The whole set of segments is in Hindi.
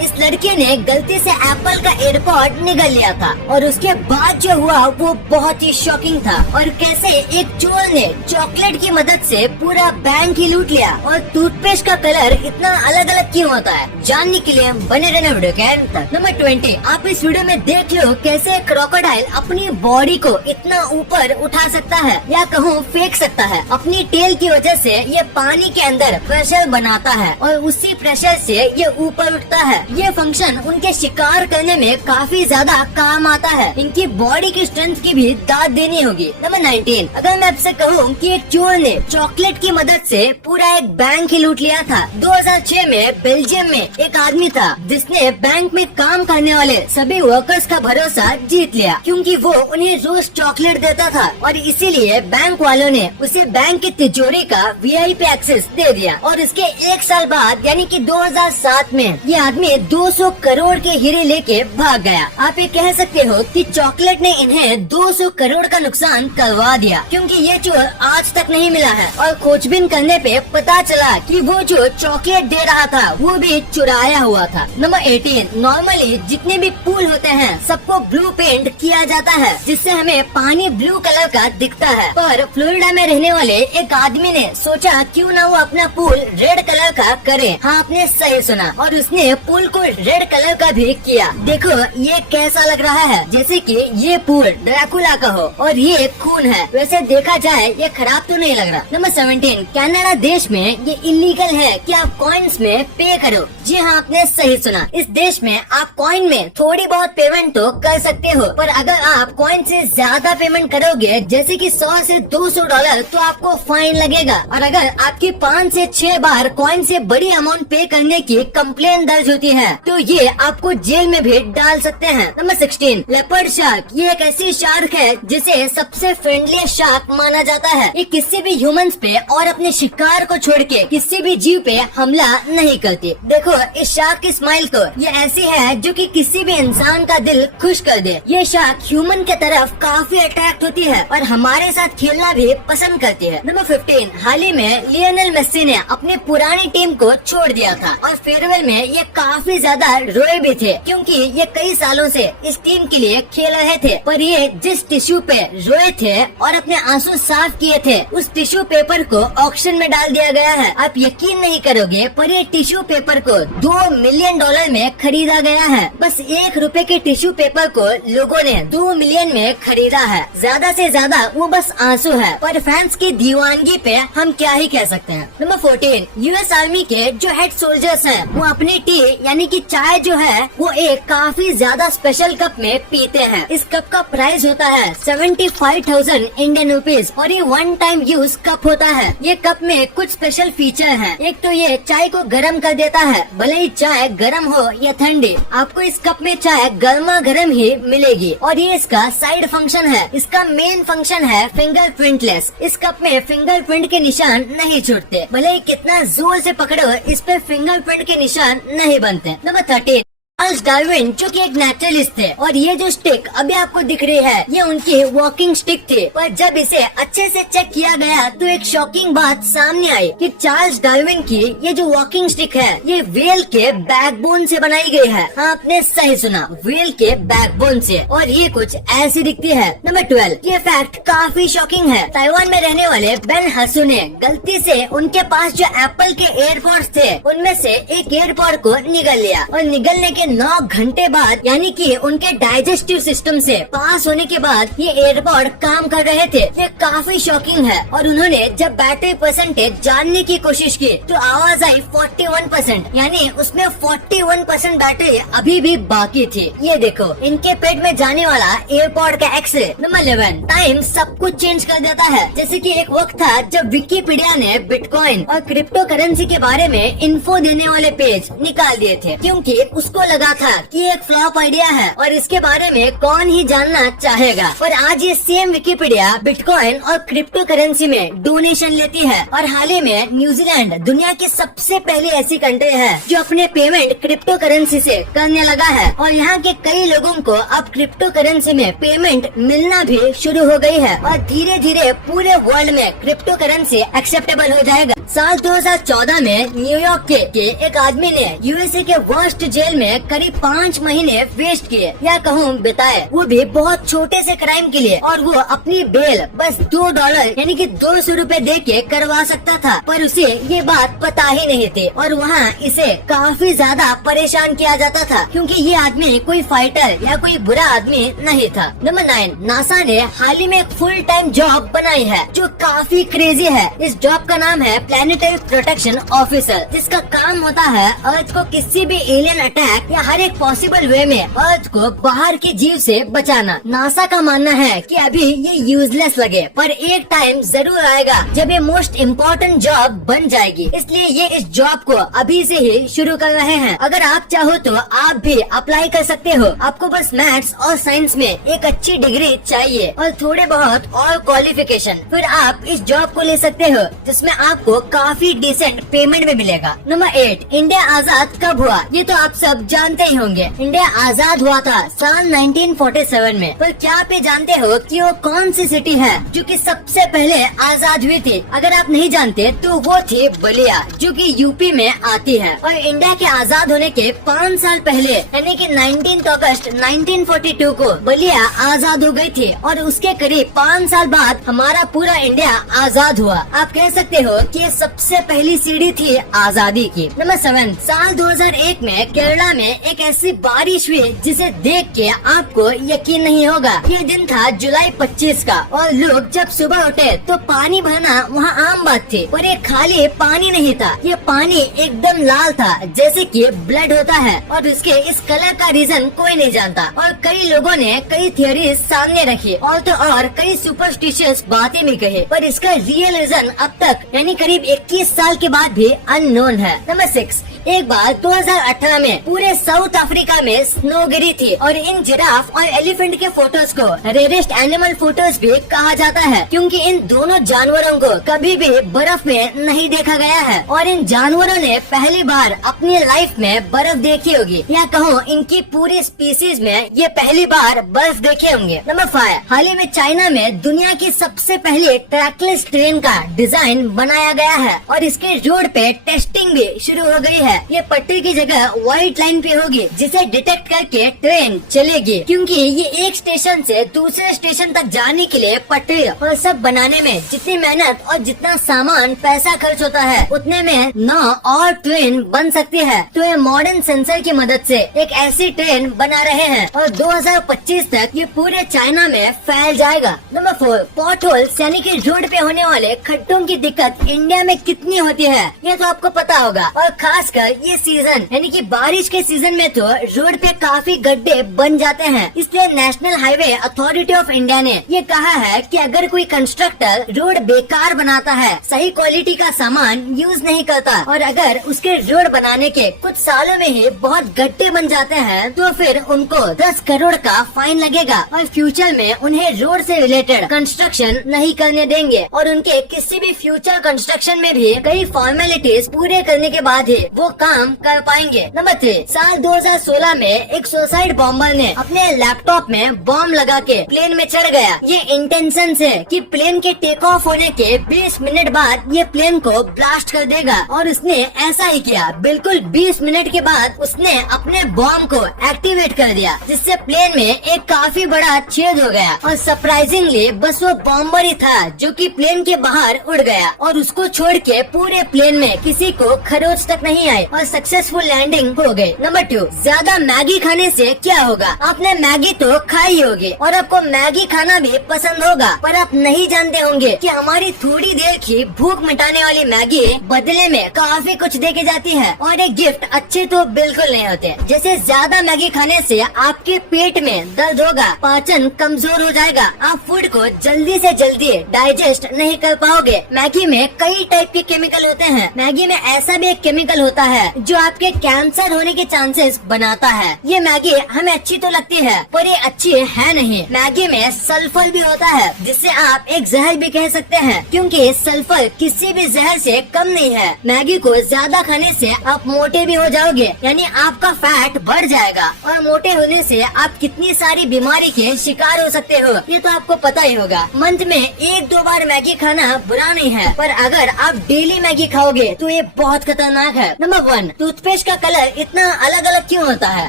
इस लड़के ने गलती से एप्पल का एयरपॉड निगल लिया था और उसके बाद जो हुआ वो बहुत ही शॉकिंग था। और कैसे एक चोर ने चॉकलेट की मदद से पूरा बैंक ही लूट लिया। और टूथपेस्ट का कलर इतना अलग अलग क्यों होता है, जानने के लिए बने रहना वीडियो के अंत तक। नंबर 20, आप इस वीडियो में देख लो कैसे क्रोकोडाइल अपनी बॉडी को इतना ऊपर उठा सकता है या कहूँ फेंक सकता है। अपनी टेल की वजह से ये पानी के अंदर प्रेशर बनाता है और उसी प्रेशर से ये ऊपर उठता है। ये फंक्शन उनके शिकार करने में काफी ज्यादा काम आता है। इनकी बॉडी की स्ट्रेंथ की भी दाद देनी होगी। नंबर 19, अगर मैं आपसे कहूँ कि एक चोर ने चॉकलेट की मदद से पूरा एक बैंक ही लूट लिया था। 2006 में बेल्जियम में एक आदमी था जिसने बैंक में काम करने वाले सभी वर्कर्स का भरोसा जीत लिया, क्योंकि वो उन्हें रोज चॉकलेट देता था और इसीलिए बैंक वालों ने उसे बैंक की तिजोरी का VIP एक्सेस दे दिया। और इसके एक साल बाद यानी कि 2007 में ये आदमी 200 करोड़ के हीरे लेके भाग गया। आप ये कह सकते हो कि चॉकलेट ने इन्हें 200 करोड़ का नुकसान करवा दिया, क्योंकि ये चोर आज तक नहीं मिला है। और खोजबीन करने पे पता चला कि वो जो चॉकलेट दे रहा था वो भी चुराया हुआ था। नंबर 18, नॉर्मली जितने भी पूल होते हैं सबको ब्लू पेंट किया जाता है जिससे हमें पानी ब्लू कलर का दिखता है। पर फ्लोरिडा में रहने वाले एक आदमी ने सोचा क्यों ना वो अपना पूल रेड कलर का करे। हाँ, आपने सही सुना, और उसने पूल को रेड कलर का भी किया। देखो ये कैसा लग रहा है, जैसे कि ये पूल ड्रैकुला का हो और ये खून है। वैसे देखा जाए ये खराब तो नहीं लग रहा। नंबर 17, कनाडा देश में ये इलीगल है कि आप कॉइन्स में पे करो। जी हाँ, आपने सही सुना। इस देश में आप कॉइन में थोड़ी बहुत पेमेंट तो कर सकते हो, पर अगर आप कॉइन से ज्यादा पेमेंट करोगे जैसे कि 100 से 200 डॉलर तो आपको फाइन लगेगा। और अगर आपकी 5 से 6 बार कॉइन से बड़ी अमाउंट पे करने की कंप्लेन दर्ज होती है तो ये आपको जेल में भी डाल सकते हैं। Number 16, leopard shark. ये एक ऐसी शार्क है जिसे सबसे फ्रेंडली शार्क माना जाता है। ये किसी भी ह्यूमंस पे और अपने शिकार को छोड़ के किसी भी जीव पे हमला नहीं करती। देखो इस शार्क की स्माइल तो ये ऐसी है जो कि किसी भी इंसान का दिल खुश कर दे। ये शार्क ह्यूमन के तरफ काफी अट्रैक्ट होती है और हमारे साथ खेलना भी पसंद करती है। नंबर 15, हाल ही में लियोनेल मेसी ने अपनी पुरानी टीम को छोड़ दिया था और फेयरवेल में ये काफी ज्यादा रोए भी थे, क्योंकि ये कई सालों से इस टीम के लिए खेल रहे थे। पर ये जिस टिश्यू पे रोए थे और अपने आंसू साफ किए थे उस टिश्यू पेपर को ऑक्शन में डाल दिया गया है। आप यकीन नहीं करोगे पर ये टिश्यू पेपर को $2 मिलियन में खरीदा गया है। बस ₹1 के टिश्यू पेपर को लोगों ने 2 मिलियन में खरीदा है। ज्यादा से ज्यादा वो बस आंसू है, पर फैंस की दीवानगी पे हम क्या ही कह सकते हैं। नंबर 14, US आर्मी के जो हेड सोल्जर्स हैं वो अपनी टी यानी कि चाय जो है वो एक काफी ज्यादा स्पेशल कप में पीते हैं। इस कप का प्राइस होता है 75,000 इंडियन रुपीज और ये 1 टाइम यूज कप होता है। ये कप में कुछ स्पेशल फीचर हैं। एक तो ये चाय को गर्म कर देता है, भले ही चाय गर्म हो या ठंडी, आपको इस कप में चाय गर्मा गर्म ही मिलेगी। और ये इसका साइड फंक्शन है। इसका मेन फंक्शन है फिंगरप्रिंटलेस। इस कप में फिंगरप्रिंट के निशान नहीं छूटते, भले ही कितना जोर से पकड़ो इस पे फिंगरप्रिंट के निशान नहीं बनते। नंबर 13, चार्ल्स डार्विन जो कि एक नेचुरलिस्ट थे और ये जो स्टिक अभी आपको दिख रही है ये उनकी वॉकिंग स्टिक थी। पर जब इसे अच्छे से चेक किया गया तो एक शॉकिंग बात सामने आई कि चार्ल्स डार्विन की ये जो वॉकिंग स्टिक है ये व्हेल के बैकबोन से बनाई गई है। हाँ, आपने सही सुना, व्हेल के बैकबोन से, और ये कुछ ऐसी दिखती है। नंबर 12, ये फैक्ट काफी शॉकिंग है। ताइवान में रहने वाले बेन हसू ने गलती से उनके पास जो एप्पल के एयरपॉड्स थे उनमें से एक एयरपॉड को निगल लिया और निगलने के 9 घंटे बाद यानी कि उनके डाइजेस्टिव सिस्टम से पास होने के बाद ये एयरपॉड काम कर रहे थे। ये काफी शॉकिंग है। और उन्होंने जब बैटरी परसेंटेज जानने की कोशिश की तो आवाज आई 41%, यानी उसमें 41% बैटरी अभी भी बाकी थी। ये देखो इनके पेट में जाने वाला एयरपॉड का एक्सरे। नंबर 11, टाइम सब कुछ चेंज कर देता है। जैसे कि एक वक्त था जब विकिपीडिया ने बिटकॉइन और क्रिप्टो करेंसी के बारे में इन्फो देने वाले पेज निकाल दिए थे, क्योंकि उसको लगा था कि एक फ्लॉप आइडिया है और इसके बारे में कौन ही जानना चाहेगा। और आज ये सेम विकिपीडिया बिटकॉइन और क्रिप्टो करेंसी में डोनेशन लेती है। और हाल ही में न्यूजीलैंड दुनिया की सबसे पहली ऐसी कंट्री है जो अपने पेमेंट क्रिप्टो करेंसी से करने लगा है। और यहाँ के कई लोगों को अब क्रिप्टो करेंसी में पेमेंट मिलना भी शुरू हो गई है और धीरे धीरे पूरे वर्ल्ड में क्रिप्टो करेंसी एक्सेप्टेबल हो जाएगा। साल 2014 में न्यूयॉर्क के एक आदमी ने यूएसए के वर्स्ट जेल में करीब 5 महीने वेस्ट किए या कहूँ बिताए, वो भी बहुत छोटे से क्राइम के लिए। और वो अपनी बेल बस $2 यानी कि 200 रुपए दे के करवा सकता था, पर उसे ये बात पता ही नहीं थी और वहाँ इसे काफी ज्यादा परेशान किया जाता था क्योंकि ये आदमी कोई फाइटर या कोई बुरा आदमी नहीं था। नंबर 9, नासा ने हाल ही में एक फुल टाइम जॉब बनाई है जो काफी क्रेजी है। इस जॉब का नाम है प्लैनेटरी प्रोटेक्शन ऑफिसर, जिसका काम होता है अर्थ को किसी भी एलियन अटैक या हर एक पॉसिबल वे में अर्थ को बाहर के जीव से बचाना। नासा का मानना है कि अभी ये यूजलेस लगे, पर एक टाइम जरूर आएगा जब ये मोस्ट इम्पोर्टेंट जॉब बन जाएगी, इसलिए ये इस जॉब को अभी से ही शुरू कर रहे हैं। अगर आप चाहो तो आप भी अप्लाई कर सकते हो। आपको बस मैथ्स और साइंस में एक अच्छी डिग्री चाहिए और थोड़े बहुत और क्वालिफिकेशन, फिर आप इस जॉब को ले सकते हो जिसमें आपको काफी डिसेंट पेमेंट भी मिलेगा। नंबर 8, इंडिया आजाद कब हुआ? ये तो आप सब जानते ही होंगे। इंडिया आजाद हुआ था साल 1947 में। पर क्या आप ये जानते हो कि वो कौन सी सिटी है जो कि सबसे पहले आजाद हुई थी? अगर आप नहीं जानते तो वो थी बलिया, जो कि यूपी में आती है। और इंडिया के आजाद होने के 5 साल पहले यानी कि 19 अगस्त 1942 को बलिया आजाद हो गई थी और उसके करीब 5 साल बाद हमारा पूरा इंडिया आजाद हुआ। आप कह सकते हो कि ये सबसे पहली सीढ़ी थी आजादी की। नंबर 7, साल 2001 में केरला में एक ऐसी बारिश हुई जिसे देख के आपको यकीन नहीं होगा। ये दिन था जुलाई 25 का और लोग जब सुबह उठे तो पानी भरना वहाँ आम बात थी, पर ये खाली पानी नहीं था, ये पानी एकदम लाल था जैसे कि ब्लड होता है और उसके इस कलर का रीजन कोई नहीं जानता। और कई लोगों ने कई थियोरीज सामने रखी और तो और कई सुपरस्टिशियस बातें भी कही, पर इसका रियल रीजन अब तक यानी करीब 21 साल के बाद भी अननोन है। नंबर 6, एक बार 2018 में पूरे साउथ अफ्रीका में स्नो गिरी थी और इन जिराफ और एलिफेंट के फोटोज को रेयरेस्ट एनिमल फोटोज भी कहा जाता है क्योंकि इन दोनों जानवरों को कभी भी बर्फ में नहीं देखा गया है और इन जानवरों ने पहली बार अपनी लाइफ में बर्फ देखी होगी या कहो इनकी पूरी स्पीसीज में ये पहली बार बर्फ देखे होंगे। नंबर 5, हाल ही में चाइना में दुनिया की सबसे पहले ट्रैकलेस ट्रेन का डिजाइन बनाया गया है और इसके रोड पे टेस्टिंग भी शुरू हो गई है। ये पटरी की जगह व्हाइट लाइन पे होगी जिसे डिटेक्ट करके ट्रेन चलेगी क्योंकि ये एक स्टेशन से दूसरे स्टेशन तक जाने के लिए पटरी और सब बनाने में जितनी मेहनत और जितना सामान पैसा खर्च होता है उतने में 9 और ट्रेन बन सकती है। तो ये मॉडर्न सेंसर की मदद से एक ऐसी ट्रेन बना रहे हैं और 2025 तक ये पूरे चाइना में फैल जाएगा। नंबर 4, पॉट होल्स यानी कि रोड पे होने वाले खड्डों की दिक्कत इंडिया में कितनी होती है ये तो आपको पता होगा और खासकर ये सीजन यानी कि बारिश के सीजन में तो रोड पे काफी गड्ढे बन जाते हैं। इसलिए national highway authority of India ने ये कहा है कि अगर कोई कंस्ट्रक्टर रोड बेकार बनाता है, सही क्वालिटी का सामान यूज नहीं करता और अगर उसके रोड बनाने के कुछ सालों में ही बहुत गड्ढे बन जाते हैं तो फिर उनको 10 करोड़ का फाइन लगेगा और फ्यूचर में उन्हें रोड से रिलेटेड कंस्ट्रक्शन नहीं करने देंगे और उनके किसी भी फ्यूचर कंस्ट्रक्शन में भी कई फॉर्मेलिटीज पूरे करने के बाद ही वो काम कर पाएंगे। नंबर 3, साल 2016 में एक सुसाइड बॉम्बर ने अपने लैपटॉप में बॉम्ब लगा के प्लेन में चढ़ गया। ये इंटेंशन से कि प्लेन के टेक ऑफ होने के 20 मिनट बाद ये प्लेन को ब्लास्ट कर देगा और उसने ऐसा ही किया। बिल्कुल 20 मिनट के बाद उसने अपने बॉम्ब को एक्टिवेट कर दिया जिससे प्लेन में एक काफी बड़ा छेद हो गया और सरप्राइजिंगली बस वो बॉम्बर ही था जो कि प्लेन के बाहर उड़ गया और उसको छोड़ के पूरे प्लेन में किसी को खरोच तक नहीं आई और सक्सेसफुल लैंडिंग हो गई। नंबर 2, ज्यादा मैगी खाने से क्या होगा? आपने मैगी तो खाई होगी और आपको मैगी खाना भी पसंद होगा, पर आप नहीं जानते होंगे कि हमारी थोड़ी देर की भूख मिटाने वाली मैगी बदले में काफी कुछ दे के जाती है और एक गिफ्ट अच्छे तो बिल्कुल नहीं होते। जैसे ज्यादा मैगी खाने से आपके पेट में दर्द होगा, पाचन कमजोर हो जाएगा, आप फूड को जल्दी से जल्दी डाइजेस्ट नहीं कर पाओगे। मैगी में कई टाइप के केमिकल होते हैं। मैगी में ऐसा भी एक केमिकल होता है जो आपके कैंसर होने के चांसेस बनाता है। ये मैगी हमें अच्छी तो लगती है पर ये अच्छी है नहीं। मैगी में सल्फर भी होता है जिससे आप एक जहर भी कह सकते हैं, क्योंकि सल्फर किसी भी जहर से कम नहीं है। मैगी को ज्यादा खाने से आप मोटे भी हो जाओगे, यानी आपका फैट बढ़ जाएगा और मोटे होने से आप कितनी सारी बीमारी के शिकार हो सकते हो, ये तो आपको पता ही होगा। मंथ में 1-2 बार मैगी खाना बुरा नहीं है, पर अगर आप डेली मैगी खाओगे तो ये बहुत खतरनाक है। नंबर 1, टूथपेस्ट का कलर इतना अलग अलग क्यों होता है?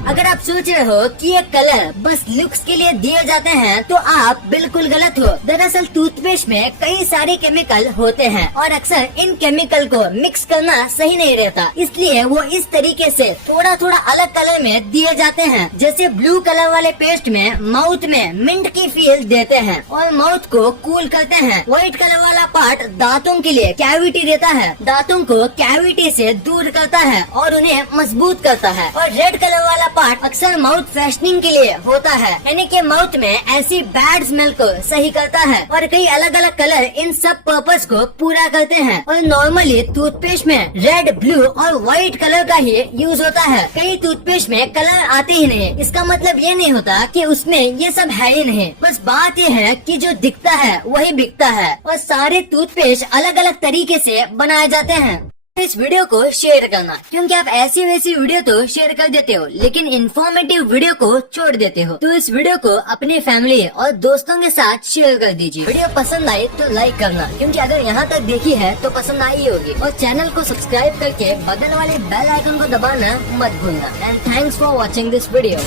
अगर आप सोच रहे हो कि ये कलर बस लुक्स के लिए दिए जाते हैं तो आप बिल्कुल गलत हो। दरअसल टूथपेस्ट में कई सारे केमिकल होते हैं और अक्सर इन केमिकल को मिक्स करना सही नहीं रहता, इसलिए वो इस तरीके से थोड़ा थोड़ा अलग कलर में दिए जाते हैं। जैसे ब्लू कलर वाले पेस्ट में माउथ में मिंट की फील देते हैं और माउथ को कूल करते हैं। व्हाइट कलर वाला पार्ट दांतों के लिए कैविटी देता है, दांतों को कैविटी से दूर करता है और उन्हें मजबूत करता है। और रेड कलर वाला पार्ट अक्सर माउथ फ्रेशनिंग के लिए होता है, यानी कि माउथ में ऐसी बैड स्मेल को सही करता है। और कई अलग अलग कलर इन सब पर्पस को पूरा करते हैं। और नॉर्मली टूथपेस्ट में रेड, ब्लू और व्हाइट कलर का ही यूज होता है। कई टूथपेस्ट में कलर आते ही नहीं, इसका मतलब ये नहीं होता कि उसमें ये सब है ही नहीं। बस बात ये है कि जो दिखता है वही बिकता है और सारे टूथपेस्ट अलग अलग तरीके से बनाए जाते हैं। इस वीडियो को शेयर करना, क्योंकि आप ऐसी वैसी वीडियो तो शेयर कर देते हो लेकिन इन्फॉर्मेटिव वीडियो को छोड़ देते हो। तो इस वीडियो को अपनी फैमिली और दोस्तों के साथ शेयर कर दीजिए। वीडियो पसंद आई तो लाइक करना, क्योंकि अगर यहाँ तक देखी है तो पसंद आई होगी। और चैनल को सब्सक्राइब करके बगल वाले बेल आइकन को दबाना मत भूलना। And thanks for watching this video.